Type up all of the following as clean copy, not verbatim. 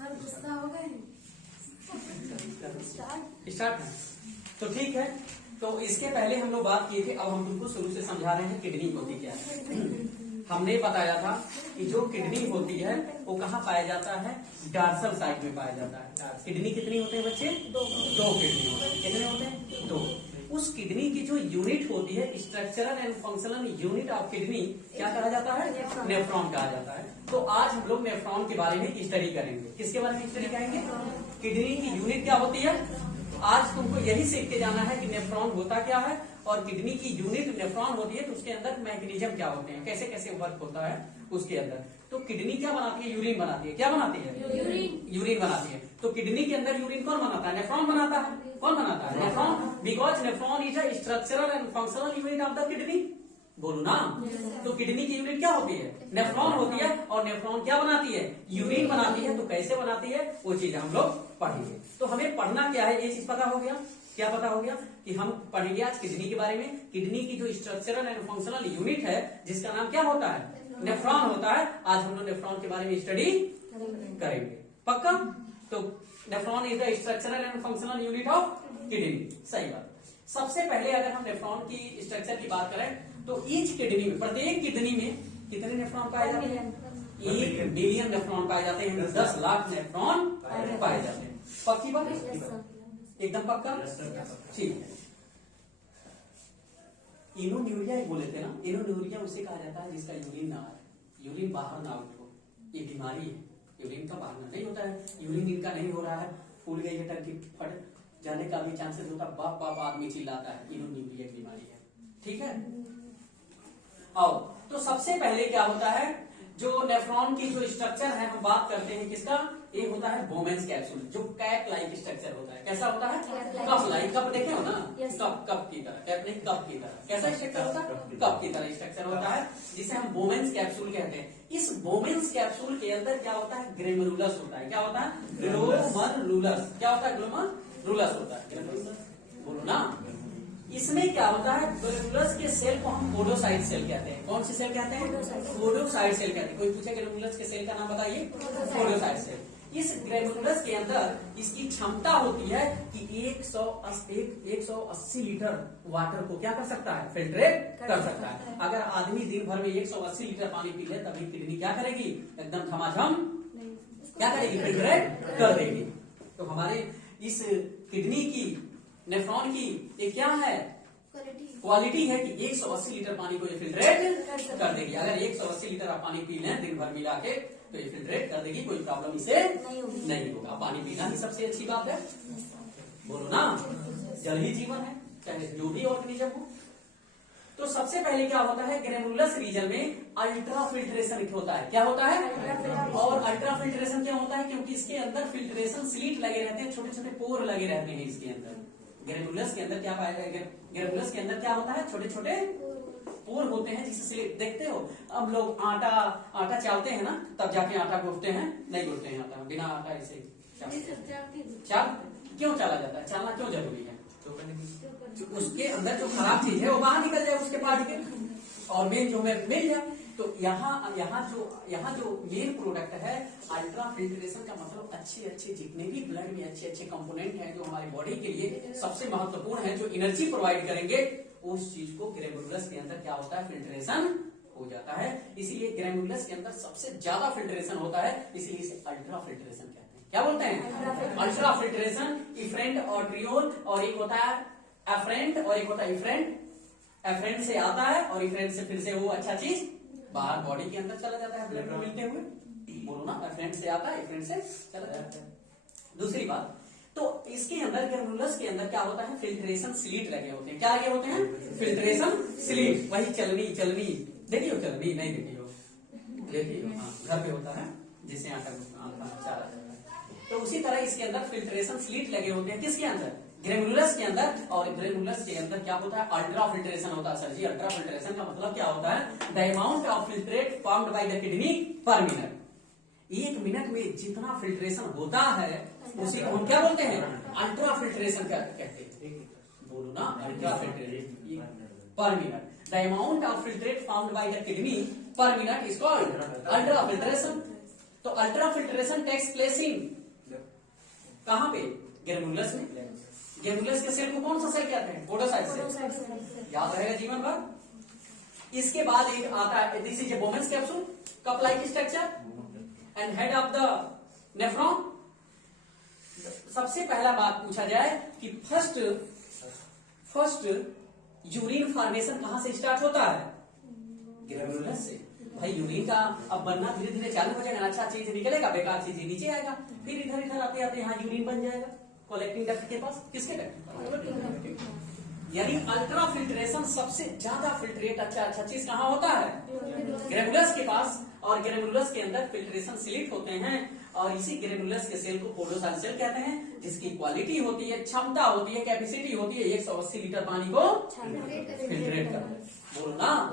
Sir गुस्सा हो गए। स्टार्ट है तो ठीक है। तो इसके पहले हम लोग बात किए थे, अब हम तुमको शुरू से समझा रहे हैं किडनी होती क्या है। हमने बताया था कि जो किडनी होती है वो कहाँ पाया जाता है, डार्सल साइड में पाया जाता है। किडनी कितनी होते हैं बच्चे? दो किडनी होते हैं। कितने होते हैं? दो। उस किडनी की जो यूनिट होती है, structural and functional unit of kidney, क्या कहा जाता है? नेफ्रॉन कहा जाता है। तो आज हम लोग नेफ्रॉन के बारे में स्टडी करेंगे। किसके बारे में स्टडी करेंगे? किडनी की यूनिट क्या होती है। आज तुमको यही सीख के जाना है कि नेफ्रॉन होता क्या है और किडनी की यूनिट नेफ्रॉन होती है तो उसके अंदर मैकेनिज्म क्या होते हैं, कैसे कैसे वर्क होता है उसके अंदर। तो किडनी क्या बनाती है? यूरिन बनाती है। क्या बनाती है? यूरिन बनाती है। तो किडनी के अंदर यूरिन कौन बनाता है? नेफ्रॉन बनाता है। कौन बनाता है? Nephron. Because nephron is a structural and functional unit of the kidney. बोलो ना। तो किडनी की यूनिट क्या होती है? नेफ्रॉन होती है। और नेफ्रॉन क्या बनाती है? यूरिन बनाती है। तो कैसे बनाती है वो चीज हम लोग पढ़ेंगे। तो हमें पढ़ना क्या है ये चीज पता हो गया। क्या पता हो गया कि हम पढ़ेंगे आज किडनी के बारे में। किडनी की जो स्ट्रक्चरल एंड फंक्शनल यूनिट है जिसका नाम क्या होता है? नेफ्रॉन होता है। आज हम लोग नेफ्रॉन के बारे में स्टडी करेंगे। पक्का? तो nephron is the structural and functional unit of kidney. सही बात। सबसे पहले अगर हम नेफ्रॉन की स्ट्रक्चर की बात करें तो ईच किडनी में, प्रत्येक किडनी में कितने नेफ्रॉन पाए जाते हैं? 1 मिलियन नेफ्रॉन पाए जाते हैं। 10 लाख नेफ्रॉन पाए जाते हैं। पक्की बात? एकदम पक्का। ठीक है। इनोन्यूरिया बोले थे ना, इनोन्यूरिया उसे कहा जाता है जिसका यूरिन ना आए, यूरिन बाहर ना आउट हो। ये बीमारी है, यूरिन का बाहर नहीं होता है। यूरिन इनका नहीं हो रहा है, फूल गई है टंकी, फट जाने का भी चांसेस होता है। बाप बाप आदमी चिल्लाता है, इनोन्यूरिया बीमारी है। ठीक है। आओ तो सबसे पहले क्या होता है, जो नेफ्रॉन की जो स्ट्रक्चर है हम बात करते हैं किसका? ये होता है बोमेन्स कैप्सूल, जो कैप लाइक स्ट्रक्चर होता है। कैसा होता है? Cup like. कप देखे हो ना, कप की तरह, कैप नहीं कप की तरह। कैसा स्ट्रक्चर होता है? कप की तरह स्ट्रक्चर होता है, जिसे हम बोमेन्स कैप्सूल कहते हैं। इस बोमेन्स कैप्सूल के अंदर क्या होता है? ग्लोमेरुलस होता है। क्या होता है? ग्लोमरुलस। क्या होता है? ग्लोमरुलस होता है। बोलो ना। इसमें क्या होता है? ग्लोमेरुलस के सेल को हम पोडोसाइट सेल कहते हैं। कौन सी सेल कहते हैं? पोडोसाइट सेल कहते हैं। कोई पूछे ग्लोमेरुलस के सेल का नाम बताइए। Podocyte cell. इस ग्लोमेरुलस के अंदर इसकी क्षमता होती है कि 180 लीटर वाटर को क्या कर सकता है? फिल्ट्रेट कर सकता है। अगर आदमी दिन भर में 180 लीटर पानी पी ले तभी किडनी क्या करेगी? एकदम धमाधम क्या करेगी? फिल्ट्रेट कर देगी। तो हमारे इस किडनी की, नेफ्रॉन की ये क्या है? क्वालिटी है कि 180 लीटर पानी को ये फिल्ट्रेट कर देगी। अगर 180 लीटर आप पानी पी लें दिन भर मिला के तो ये फिल्ट्रेट कर देगी, कोई प्रॉब्लम इसे नहीं होगा। पानी पीना ही सबसे अच्छी बात है। बोलो ना। जल ही जीवन है, चाहे जो भी ऑर्गेनिज्म हो। तो सबसे पहले क्या होता है? ग्लोमेरुलस रीजन में अल्ट्रा फिल्ट्रेशन होता है। क्या होता है? और अल्ट्रा फिल्ट्रेशन क्या होता है? क्योंकि इसके अंदर फिल्ट्रेशन स्लीट लगे रहते हैं, छोटे छोटे पोर लगे रहते हैं इसके अंदर। ग्लोमेरुलस के अंदर क्या पाया जाएगा? ग्लोमेरुलस के अंदर क्या होता है? छोटे छोटे पोर होते हैं जिससे देखते हो अब लोग आटा चालते हैं ना, तब जाके आटा गूंथते हैं। नहीं गूंथते हैं आटा बिना आटा ऐसे चाल। क्यों चाला जाता है? चालना क्यों जरूरी है? उसके अंदर जो खराब चीज है वो बाहर निकल जाए, उसके पार्टिकल, और मेन जो मिल जाए। तो यहाँ जो मेन प्रोडक्ट है अल्ट्रा फिल्ट्रेशन का मतलब अच्छे जितने भी ब्लड में अच्छे कंपोनेंट हैं जो हमारी बॉडी के लिए सबसे महत्वपूर्ण है, जो एनर्जी प्रोवाइड करेंगे, उस चीज को ग्लोमेरुलस के अंदर क्या होता है? फिल्ट्रेशन हो जाता है। इसीलिए ग्लोमेरुलस के अंदर सबसे ज्यादा फिल्ट्रेशन होता है, इसलिए इसे अल्ट्रा फिल्ट्रेशन कहते हैं। क्या बोलते हैं? Ultra filtration. इफ्रेंट ऑर्ट्रियोल, और एक होता है एफ्रेंट और एक होता है इफ्रेंट। एफ्रेंट से आता है और इफ्रेंट से फिर से वो अच्छा चीज बाहर बॉडी के अंदर चला जाता है ब्लड में मिलते हुए। बोलो ना, एफ्रेंट से आता है, इफ्रेंट से चला जाता है। दूसरी बात, तो इसके अंदर ग्लोमेरुलस के अंदर क्या होता है? फिल्ट्रेशन स्लीट लगे होते हैं। क्या लगे होते हैं? Filtration slit. वही चलनी देखियो, चलनी नहीं देखियो, हाँ, घर पे होता है जिससे आटा चाला जाता है। तो उसी तरह इसके अंदर फिल्ट्रेशन स्लीट लगे होते हैं। किसके अंदर? ग्लोमेरुलस के अंदर। और ग्लोमेरुलस के अंदर क्या होता है? अल्ट्रा फिल्ट्रेशन होता है। सर जी, अल्ट्रा फिल्ट्रेशन का मतलब क्या होता है? The amount of filtrate formed by the kidney per minute. 1 minute में जितना फिल्ट्रेशन होता है उसी को हम क्या बोलते हैं? अल्ट्रा फिल्ट्रेशन कहते हैं। बोलो ना, ultra filtration per minute. The amount of filtrate formed by the kidney per minute is called ultra filtration. तो ultra filtration takes place in कहां पे? ग्रेनुलस में। ग्रेनुलस के सेल को कौन सा सेल कहते हैं? Podocyte cell. याद रहेगा जीवन भर। इसके बाद एक आता है, this is a Bowman's capsule, cup like structure and head of the nephron. सबसे पहला बात पूछा जाए कि फर्स्ट यूरिन फॉर्मेशन कहां से स्टार्ट होता है? ग्रेनुलस से। भाई यूरिन का अब बनना धीरे धीरे चालू हो जाएगा, अच्छा चीज निकलेगा, बेकार चीज नीचे आएगा, फिर इधर इधर आते आते यहाँ यूरिन बन जाएगा कलेक्टिंग डक्ट के पास। किसके डक्ट? यानी अल्ट्रा फिल्ट्रेशन सबसे ज्यादा फिल्ट्रेट अच्छा चीज कहाँ होता है? ग्रेनुलस के पास। और ग्रेनुलस के अंदर फिल्ट्रेशन सिलिट होते हैं और इसी ग्रेनुलस के सेल को पोडोसाइट सेल कहते हैं, जिसकी क्वालिटी होती है, क्षमता होती है, कैपेसिटी होती है 180 लीटर पानी को फिल्ट्रेट करना। बोलो ना।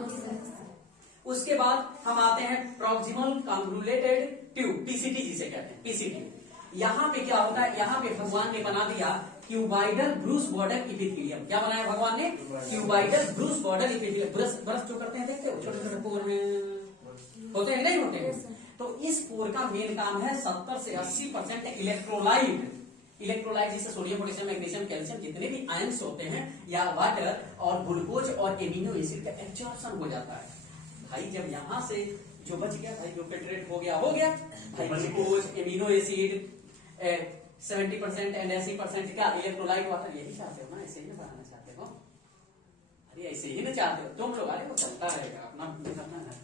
उसके बाद हम आते हैं प्रॉक्सिमल कॉन्वोल्यूटेड ट्यूब, पीसीटी जिसे कहते हैं, पीसीटी। यहाँ पे क्या होता है? यहाँ पे भगवान ने बना दिया क्यूबाइडल ब्रूस बॉर्डर इपिथेलियम। क्या बनाया भगवान ने? Cuboidal Bruce border epithelium. Brush जो करते हैं देखते हो, छोटे छोटे पोर में होते हैं नहीं होते? तो इस पोर का मेन काम है 70 से 80% इलेक्ट्रोलाइट। इलेक्ट्रोलाइट जिसे सोडियम, पोटेशियम, मैग्नीशियम, कैल्शियम जितने भी आयंस होते हैं या वाटर और ग्लूकोज और एमिनो एसिड का एब्जॉर्प्शन हो जाता है। भाई जब यहां से जो बच गया, भाई जो फिल्ट्रेट हो गया भाई ग्लूकोज, एमिनो एसिड 70% एंड 80% क्या इलेक्ट्रोलाइट वाटर, यही चाहते हो ना? ऐसे ही ना बनाना चाहते हो? अरे ऐसे ही ना चाहते हो तुम लोग? अरे वो चलता रहेगा, अपना करना है,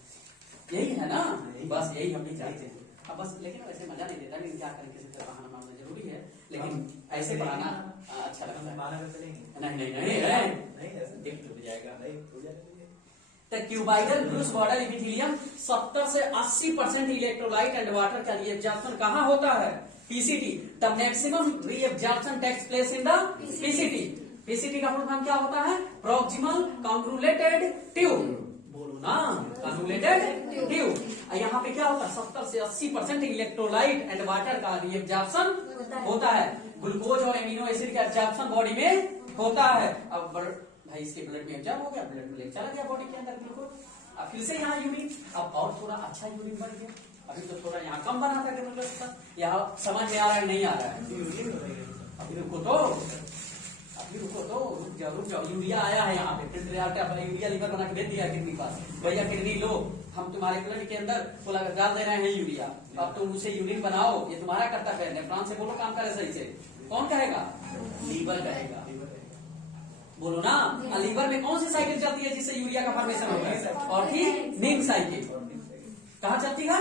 यही है ना? बस यही हम भी चाहते हैं। अब बस लेकिन वैसे मजा नहीं देता, लेकिन क्या करें, किसी तरह बहाना मारना जरूरी है, लेकिन ऐसे बनाना अच्छा लगता है। नहीं जाएगा। क्यूबाइडल ब्रूस बॉर्डर इपिथेलियम 70 से 80% इलेक्ट्रोलाइट एंड वाटर का रिएब्जॉर्प्शन कहाँ होता है? PCT. The maximum reabsorption takes place in the PCT. PCT का फुल फॉर्म क्या होता है? Proximal convoluted tube. बोलो ना, कॉन्वोल्यूटेड ट्यूब। यहाँ पे क्या होता है? 70 से 80% इलेक्ट्रोलाइट एंड वाटर का रिएब्जॉर्प्शन होता है। ग्लूकोज और एमिनो एसिड का एब्जॉर्प्शन बॉडी में होता है। अब भाई इसके ब्लड में एब्जॉर्ब हो गया, ब्लड में चला गया बॉडी के अंदर ग्लूकोज। अब फिर से यहाँ यूरिन, अब और थोड़ा अच्छा यूरिन बन गया। अभी तो थोड़ा यहाँ कम बना था ग्रेनुलस का, यहाँ समझ में आ रहा है नहीं आ रहा है? अभी रुको तो रुक जाओ। यूरिया आया है यहाँ पे, फिल्टर यूरिया लीवर बना के भेज दिया किडनी पास, भैया किडनी लो, हम तुम्हारे ब्लड के अंदर डाल दे रहे हैं यूरिया, अब तुम उसे यूरिन बनाओ, ये तुम्हारा कर्तव्य है। नेफ्रॉन से बोलो काम करे सही से। कौन कहेगा? लीवर कहेगा। बोलो ना। लीवर में कौन सी साइकिल चलती है जिससे यूरिया का फॉर्मेशन होता है? और ठीक निम्न साइकिल। कहाँ चलती है?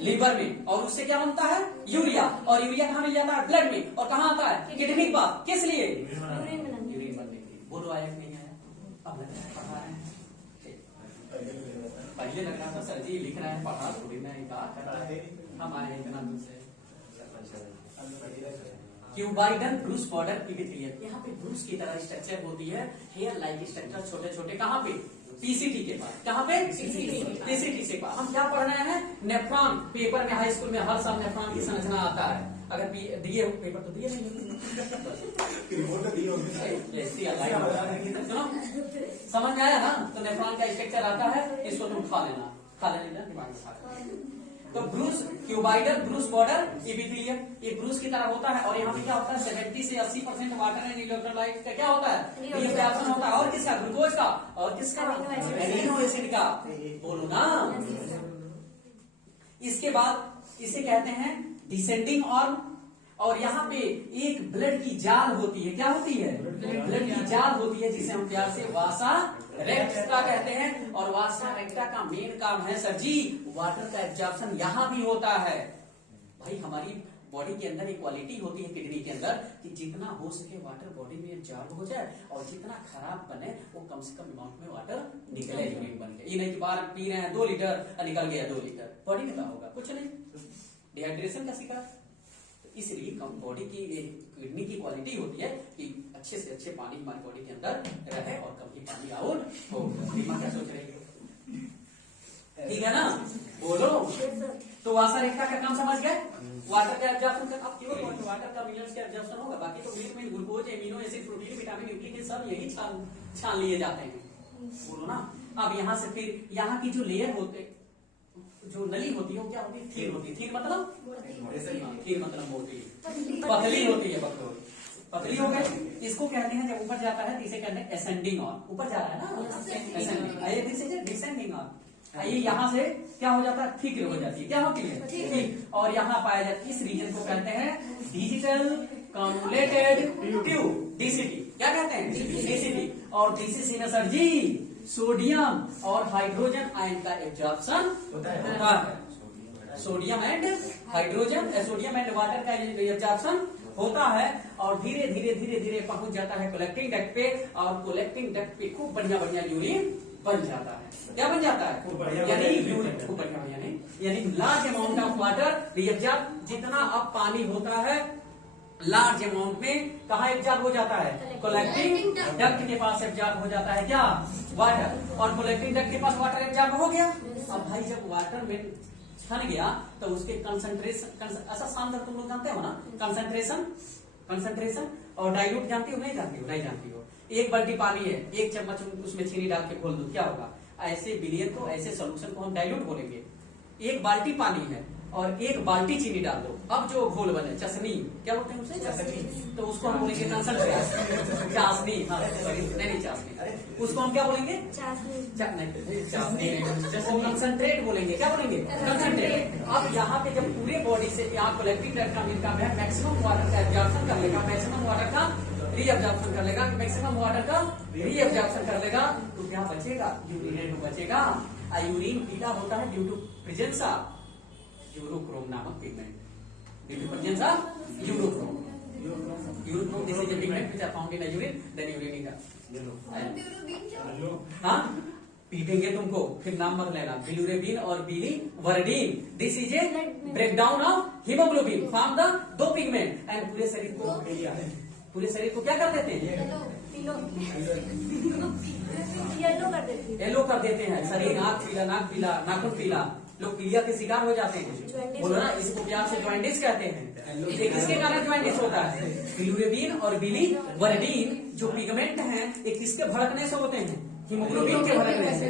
लीवर में। और उससे क्या बनता है? यूरिया। और यूरिया कहाँ मिल जाता है? ब्लड में। और कहाँ आता है? किडनी के पास। किस लिए? यूरिन बनने के लिए। बोलो आया नहीं आया? अब पढ़ा रहे हैं, पहले लग रहा था सर जी लिख रहे हैं, पढ़ा थोड़ी ना, हम आए इतना दूर से। Cuboidal Bruce border epithelium. यहाँ पे ब्रूस की तरह स्ट्रक्चर होती है, हेयर लाइक स्ट्रक्चर, छोटे छोटे। कहाँ पे? पीसीटी के पास। कहाँ पे? पीसीटी से पास। हम क्या पढ़ रहे हैं? नेफ्रॉन। पेपर में हाई स्कूल में हर साल नेफ्रॉन की संरचना आता है। अगर दिए पेपर तो दिए नहीं, सुनो समझ में आया ना? तो नेफ्रॉन का स्ट्रक्चर आता है, इसको तुम खा लेना दिमाग में। तो Bruce, cuboidal Bruce border epithelium, ये ब्रूस की तरह होता है। और यहाँ पे क्या होता है? 70 से 80% वाटर एंड इलेक्ट्रोलाइट का क्या होता है? रिएब्जॉर्प्शन होता है। और किसका? ग्लूकोज का। और किसका? एमिनो एसिड का। बोलो ना। इसके बाद इसे कहते हैं डिसेंडिंग आर्म। और यहाँ पे एक ब्लड की जाल होती है। क्या होती है? ब्लड की जाल होती है, जिसे हम प्यार से वासा रेक्टा कहते हैं। और वासा रेक्टा का मेन काम है सर जी वाटर का एब्जॉर्प्शन यहाँ भी होता है। भाई हमारी बॉडी के अंदर एक क्वालिटी होती है किडनी के अंदर कि जितना हो सके वाटर बॉडी में एब्जॉर्ब हो जाए, और जितना खराब बने वो कम से कम अमाउंट में वाटर निकले यूरिन बन के। ये नहीं कि बार पी रहे हैं 2 लीटर और निकल गया 2 लीटर, बॉडी में क्या होगा? कुछ नहीं, डिहाइड्रेशन का शिकार। इसलिए कम बॉडी की किडनी की क्वालिटी होती है कि अच्छे से अच्छे पानी हमारी बॉडी के अंदर रहे और कम ही पानी आउट हो। बीमा क्या सोच रही है? ठीक है ना? बोलो। तो वासा रेखा का काम समझ गए? वाटर का एब्जॉर्प्शन कर, अब केवल वाटर का मिनरल्स का एब्जॉर्प्शन होगा, बाकी तो मिल्क में glucose, amino acid, protein, vitamin, nutrient ये सब यही छान लिए जाते हैं। बोलो ना। अब यहाँ से फिर यहाँ की जो लेयर होते जो नली होती है वो क्या होती है, थीन होती है। थीन मतलब थीन मतलब मोटी, पतली होती है, पतली हो गई। इसको कहते हैं जब ऊपर जाता है तो इसे कहते हैं असेंडिंग ऑन, ऊपर जा रहा है ना ascending, this is descending on. ये यहाँ से क्या हो जाता है, थिक हो जाती है, क्या होती है थिक। और यहाँ पाया जाता है, इस रीजन को कहते हैं डिजिटल कम्युलेटेड ट्यूब, डीसीटी। क्या कहते हैं, डीसीटी। और दिस इज एनर्जी सोडियम और हाइड्रोजन आयन का एब्जॉर्प्शन होता है। Sodium and hydrogen, sodium and water का एब्जॉर्प्शन होता है। और धीरे धीरे धीरे धीरे पहुंच जाता है कलेक्टिंग डक्ट पे, और कलेक्टिंग डक्ट पे खूब बढ़िया बढ़िया यूरिन बन जाता है। क्या बन जाता है, यानी यूरिन खूब बढ़िया, यानी large amount of water absorb. जितना अब पानी होता है लार्ज अमाउंट में कहा एब्जॉर्ब हो जाता है, कलेक्टिंग डक्ट के पास एब्जॉर्ब हो जाता है क्या, वाटर। और कलेक्टिंग डक्ट के पास वाटर एब्जॉर्ब हो गया। अब भाई जब वाटर में छन गया तो उसके कंसंट्रेशन, ऐसा सांद्रता तुम लोग जानते हो ना, कंसंट्रेशन और डाइल्यूट जानती हो, नहीं जानती हो। एक बाल्टी पानी है, एक चम्मच उसमें चीनी डाल के खोल दो, क्या होगा। ऐसे विलयन को, ऐसे सोल्यूशन को हम डाइल्यूट बोलेंगे। एक बाल्टी पानी है और एक बाल्टी चीनी डाल दो, अब जो घोल बने, चसनी, क्या बोलते हैं उसे, चसनी, तो उसको हम बोलेंगे कंसंट्रेशन, चाशनी। हाँ नहीं चाशनी, उसको हम क्या बोलेंगे, कंसंट्रेट बोलेंगे। क्या बोलेंगे, कंसंट्रेट। अब यहाँ पे जब पूरे बॉडी से यहाँ कलेक्टिंग डक्ट का मिलकर मैक्सिमम वाटर का एब्जॉर्प्शन कर लेगा, मैक्सिमम वाटर का रीअब्जॉर्प्शन कर लेगा, मैक्सिमम वाटर का रीअब्जॉर्प्शन कर लेगा, तो क्या बचेगा, यूरिन बचेगा। यूरिन पीला होता है due to presence of urochrome नामक pigment, due to presence of urochrome. Urochrome this is a pigment which are found in urine, then urine is हाँ पीटेंगे तुमको, फिर नाम मत लेना, बिलुरेबिन और biliverdin. This is a breakdown of haemoglobin from the दो पिगमेंट, एंड पूरे शरीर को क्या कर देते हैं, येलो कर देते हैं। शरीर नाक पीला, नाखून पीला, लोग पीलिया के शिकार हो जाते हैं। बोलो ना, इसको प्यार से जॉइंटिस कहते हैं। ये किसके कारण जॉइंटिस होता है, बिलुरेबिन और बिलीवर्डिन जो पिगमेंट हैं, ये किसके भड़कने से होते हैं, हीमोग्लोबिन के भड़कने से।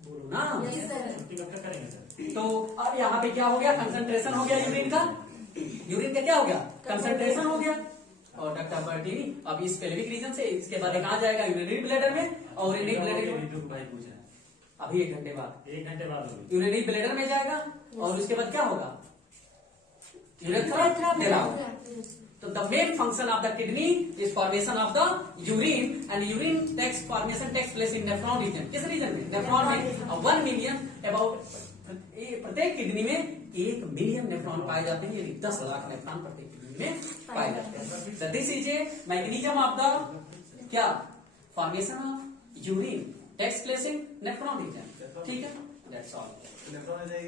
बोलो ना। तो अब यहाँ पे क्या हो गया, कंसंट्रेशन हो गया यूरिन का, यूरिन का क्या हो गया, कंसंट्रेशन हो गया। और डक्टा बर्टीनी अब इस पेल्विक रीजन से, इसके बाद कहाँ जाएगा, यूरिनरी ब्लैडर में, और यूरिनरी ब्लैडर अभी 1 घंटे बाद यूरिनरी ब्लैडर में जाएगा, और उसके बाद क्या होगा, यूरेथ्रा। तो the main function of the kidney is formation of the urine, and urine formation takes place in nephron region. किस रीजन में, नेफ्रॉन में। 1 मिलियन अबाउट, प्रत्येक किडनी में 1 मिलियन नेफ्रॉन पाए जाते हैं, यानी 10 लाख नेफ्रॉन प्रत्येक किडनी में पाए जाते हैं। This is a mechanism of the क्या, formation of urine takes place in nephron region. ठीक है, दैट्स ऑल।